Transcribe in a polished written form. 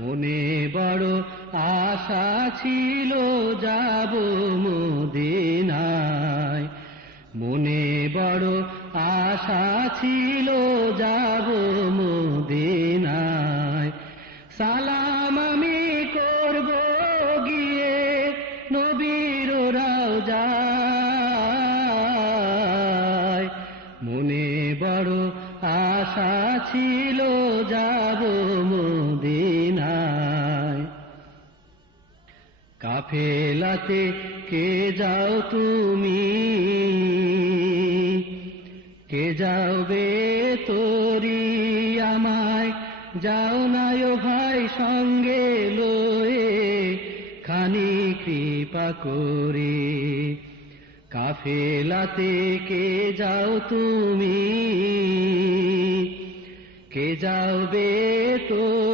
মনে বড় আশা ছিল যাব মদিনায়, মনে বড় আশা ছিল যাব মদিনায়। সালাম আমি করব গিয়ে নবীর রওজায়, মনে বড় আশা ছিল যাব মদিনায়। কাফেলাতে কে যাও তুমি, কে যাবে তোরি আমায়, যাও না ও ভাই সঙ্গে লয়ে, খানি কৃপা করে। কাফেলাতে কে যাও তুমি, কে যাবে তো